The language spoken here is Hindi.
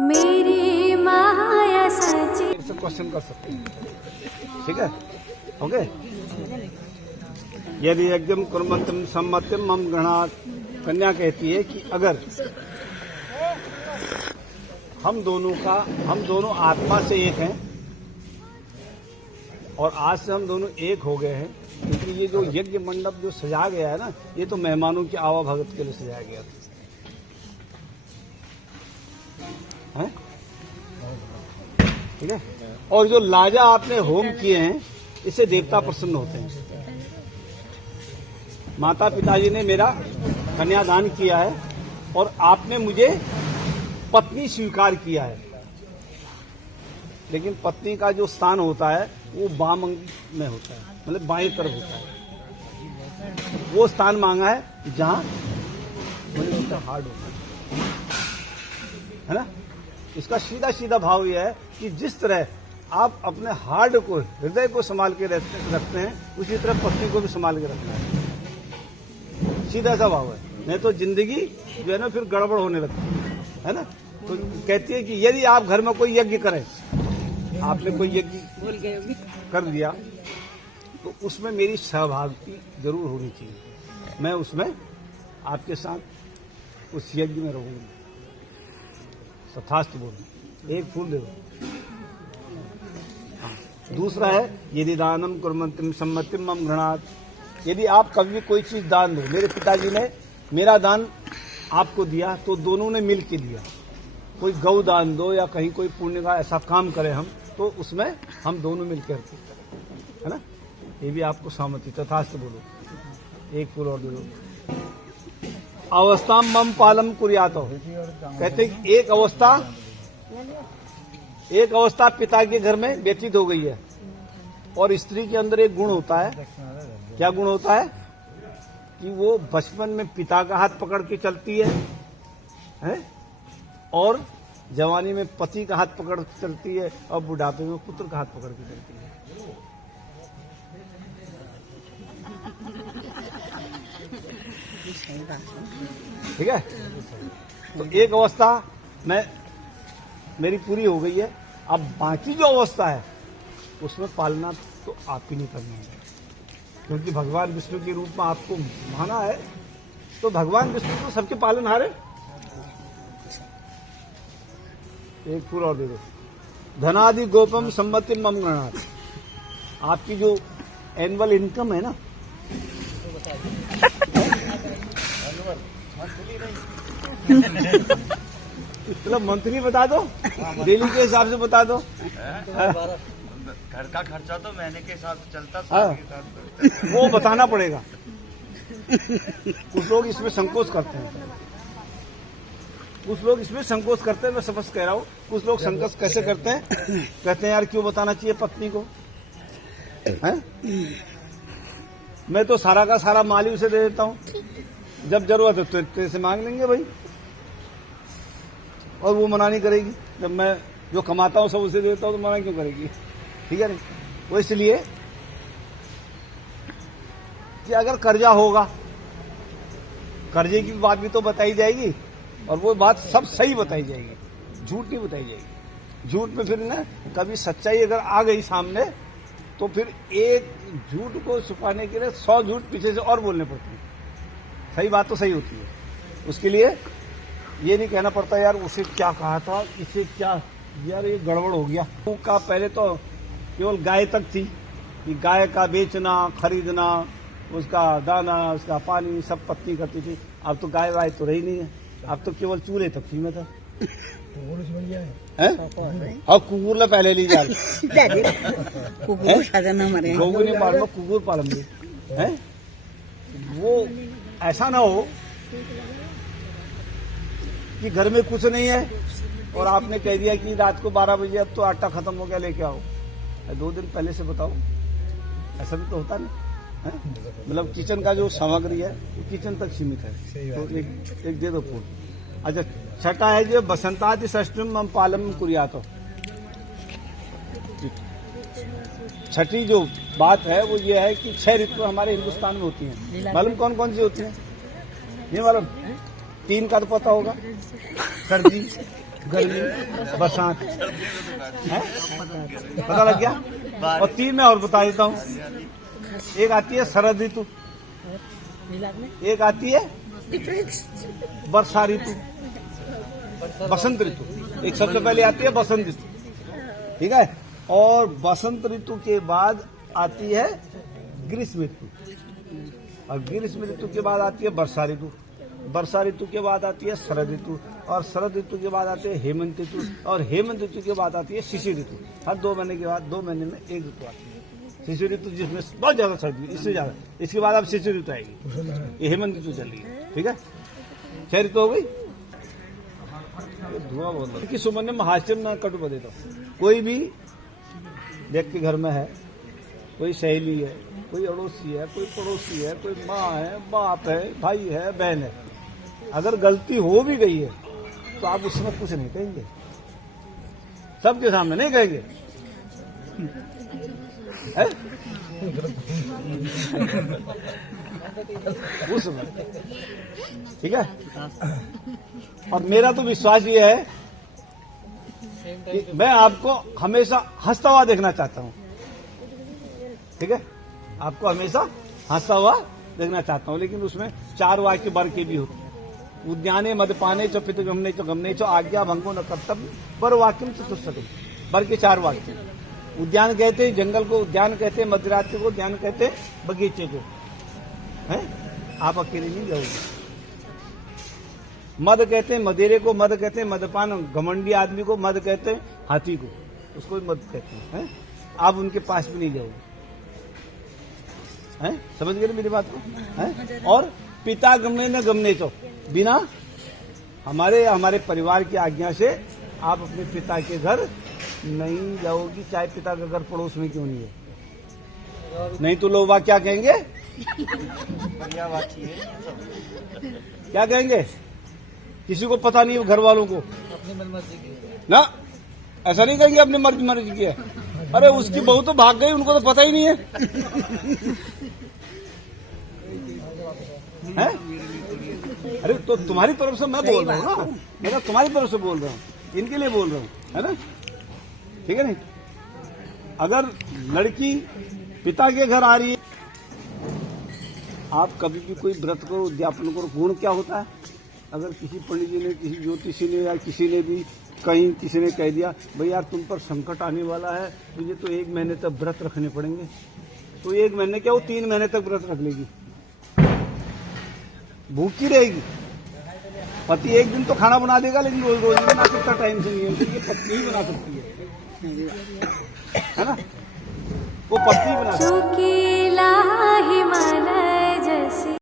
मेरी माया सची। क्वेश्चन कर सकते हैं, ठीक है? ओके। यदि यज्ञम कुर्वन्तं सम्मतिं मम गृह्णात्, कन्या कहती है कि अगर हम दोनों आत्मा से एक हैं और आज से हम दोनों एक हो गए हैं, क्योंकि ये जो यज्ञ मंडप जो सजाया गया है ना, ये तो मेहमानों की आवाभगत के लिए सजाया गया था, है? ठीक है। और जो लाजा आपने होम किए हैं, इससे देवता प्रसन्न होते हैं। माता पिताजी ने मेरा कन्यादान किया है और आपने मुझे पत्नी स्वीकार किया है, लेकिन पत्नी का जो स्थान होता है वो बाम में होता है, मतलब बाएं तरफ होता है। वो स्थान मांगा है जहां मनुष्य का हार्ड होता है ना। इसका सीधा सीधा भाव यह है कि जिस तरह आप अपने हार्ट को, हृदय को संभाल के रखते हैं, उसी तरह पत्नी को भी संभाल के रखना है। सीधा सा भाव है, नहीं तो जिंदगी जो है ना फिर गड़बड़ होने लगती है ना। तो कहती है कि यदि आप घर में कोई यज्ञ करें, आपने कोई यज्ञ कर दिया, तो उसमें मेरी सहभागिता जरूर होनी चाहिए। मैं उसमें आपके साथ उस यज्ञ में रहूंगी। तथास्तु बोलो, एक फूल दे दो। दूसरा है यदि दानम कुर्वन्तं सम्मतिं मम गृह्णात्, यदि आप कभी कोई चीज दान दो, मेरे पिताजी ने मेरा दान आपको दिया तो दोनों ने मिल के दिया। कोई गौ दान दो या कहीं कोई पुण्य का ऐसा काम करें हम, तो उसमें हम दोनों मिलकर करें, है ना। ये भी आपको सहमति। तथास्तु बोलो, एक फूल और दे दो। अवस्था मम पालम कुर्यात, कहते एक अवस्था पिता के घर में व्यतीत हो गई है, और स्त्री के अंदर एक गुण होता है। क्या गुण होता है? कि वो बचपन में पिता का हाथ पकड़ के चलती है? और जवानी में पति का हाथ पकड़ के चलती है, और बुढ़ापे में पुत्र का हाथ पकड़ के चलती है। ठीक है। तो एक अवस्था मेरी पूरी हो गई है। अब बाकी जो अवस्था है उसमें पालना तो आप ही नहीं करना है, क्योंकि भगवान विष्णु के रूप में आपको माना है, तो भगवान विष्णु तो सबके पालनहार है। एक फूल और दे दो। धनादि गोपम सम्मतिं मम गृह्णात्, आपकी जो एनुअल इनकम है ना, मतलब मंथली बता दो, डेली के हिसाब से बता दो। घर का खर्चा तो महीने के हिसाब से चलता, वो बताना पड़ेगा। कुछ लोग इसमें संकोच करते हैं, मैं समझ कह रहा हूँ। कुछ लोग संकोच कैसे करते हैं? कहते हैं यार क्यों बताना चाहिए पत्नी को, है? मैं तो सारा का सारा माल ही उसे दे देता हूँ, जब जरूरत है तो तेरे से मांग लेंगे भाई, और वो मना नहीं करेगी। जब मैं जो कमाता हूँ सब उसे देता हूँ तो मना क्यों करेगी? ठीक है नहीं। वो इसलिए कि अगर कर्जा होगा, कर्जे की बात भी तो बताई जाएगी, और वो बात सब सही बताई जाएगी, झूठ नहीं बताई जाएगी। झूठ में फिर ना कभी सच्चाई अगर आ गई सामने, तो फिर एक झूठ को छुपाने के लिए 100 झूठ पीछे से और बोलने पड़ते हैं। सही बात तो सही होती है। उसके लिए ये नहीं कहना पड़ता यार उसे क्या कहा था, इसे क्या, यार ये गड़बड़ हो गया। का पहले तो केवल गाय तक थी, कि गाय का बेचना, खरीदना, उसका दाना, उसका पानी सब पत्नी करती थी। अब तो गाय वाय तो रही नहीं है, अब तो केवल चूल्हे तक सीमित है। और कुकुर ला पहले ली जाए, गोगू ने पाल कुकुर पालन है। वो ऐसा ना हो कि घर में कुछ नहीं है और आपने कह दिया कि रात को 12 बजे अब तो आटा खत्म हो गया, लेके आओ। 2 दिन पहले से बताओ, ऐसा भी तो होता नहीं है। मतलब किचन का जो सामग्री है वो किचन तक सीमित है। तो एक दे दो फूल। अच्छा, छठा है जो बसंतादि षष्ठम मम पालम कुर्यात। छठी जो बात है वो ये है कि 6 ऋतु हमारे हिंदुस्तान में होती हैं। मालूम कौन कौन सी होती हैं? ये मालूम? 3 का तो पता होगा, सर्दी, गर्मी, बरसात है, पता लग गया। और 3 मैं और बता देता हूँ। एक आती है शरद ऋतु, एक आती है वर्षा ऋतु, बसंत ऋतु। एक सबसे पहले आती है बसंत ऋतु, ठीक है। और बसंत ऋतु के बाद आती है ग्रीष्म ऋतु, और ग्रीष्म ऋतु के बाद आती है वर्षा ऋतु, वर्षा ऋतु के बाद आती है शरद ऋतु, और शरद ऋतु के बाद आती है हेमंत ऋतु, और हेमंत ऋतु के बाद आती है शिशिर ऋतु। हर 2 महीने के बाद 2 महीने में एक ऋतु आती है शिशिर ऋतु, जिसमें बहुत ज्यादा सर्दी, इससे ज्यादा। इसके बाद अब शिशिर ऋतु आएगी, ये हेमंत ऋतु चल रही है, ठीक है। 6 ऋतु हो गई। धुआं बोल रहा कि सुमन ने महाशय न कटु बदे। तो कोई भी व्यक्ति घर में है, कोई सहेली है, कोई अड़ोसी है, कोई पड़ोसी है, कोई माँ है, बाप है, भाई है, बहन है, अगर गलती हो भी गई है तो आप उसमें कुछ नहीं कहेंगे, सबके सामने नहीं कहेंगे, है? उसमें, ठीक है। और मेरा तो विश्वास ये है कि मैं आपको हमेशा हंसता हुआ देखना चाहता हूँ, ठीक है। आपको हमेशा हंसता हुआ देखना चाहता हूँ, लेकिन उसमें 4 वाक्य बर के भी होते हैं। उद्याने मदपाने च पितु गमने च आज्ञा भंगो न कर्तव्य पर वाक्यम चतुष्टयम्। बर के 4 वाक्य। उद्यान कहते हैं जंगल को, उद्यान कहते हैं मध्यरात्रि को, उद्यान कहते हैं बगीचे को, है। आप अकेले नहीं जाओगे। मद कहते हैं मदेरे को, मद कहते हैं मदपान, घमंडी आदमी को मद कहते हैं हाथी को, उसको भी मद कहते हैं। आप उनके पास भी नहीं जाओगे, हैं? समझ गए मेरी बात को, हैं? और पिता गमने न गमने तो, बिना हमारे परिवार की आज्ञा से आप अपने पिता के घर नहीं जाओगी, चाहे पिता का घर पड़ोस में क्यों नहीं है। नहीं तो लोग वहां क्या कहेंगे, क्या कहेंगे, किसी को पता नहीं है, घर वालों को अपनी मनमर्जी की ना, ऐसा नहीं कहेंगे अपनी मर्जी की है। अरे उसकी बहू तो भाग गई, उनको तो पता ही नहीं है, है? अरे तो तुम्हारी तरफ से मैं बोल रहा हूँ ना, मैं तो तुम्हारी तरफ से बोल रहा हूँ, इनके लिए बोल रहा हूँ, है ना, ठीक है। नहीं, अगर लड़की पिता के घर आ रही है, आप कभी भी कोई व्रत करो, उद्यापन करो, गुण क्या होता है। अगर किसी पंडित जी ने, किसी ज्योतिषी ने या किसी ने भी कहीं किसी ने कह दिया भाई यार तुम पर संकट आने वाला है, तुझे तो 1 महीने तक व्रत रखने पड़ेंगे, तो 1 महीने क्या, वो 3 महीने तक व्रत रख लेगी, भूखी रहेगी। पति एक दिन तो खाना बना देगा, लेकिन रोज रोज नहीं बना सकता, टाइम से नहीं है, क्योंकि पत्नी ही बना सकती है ना, वो पत्नी बना सकती है।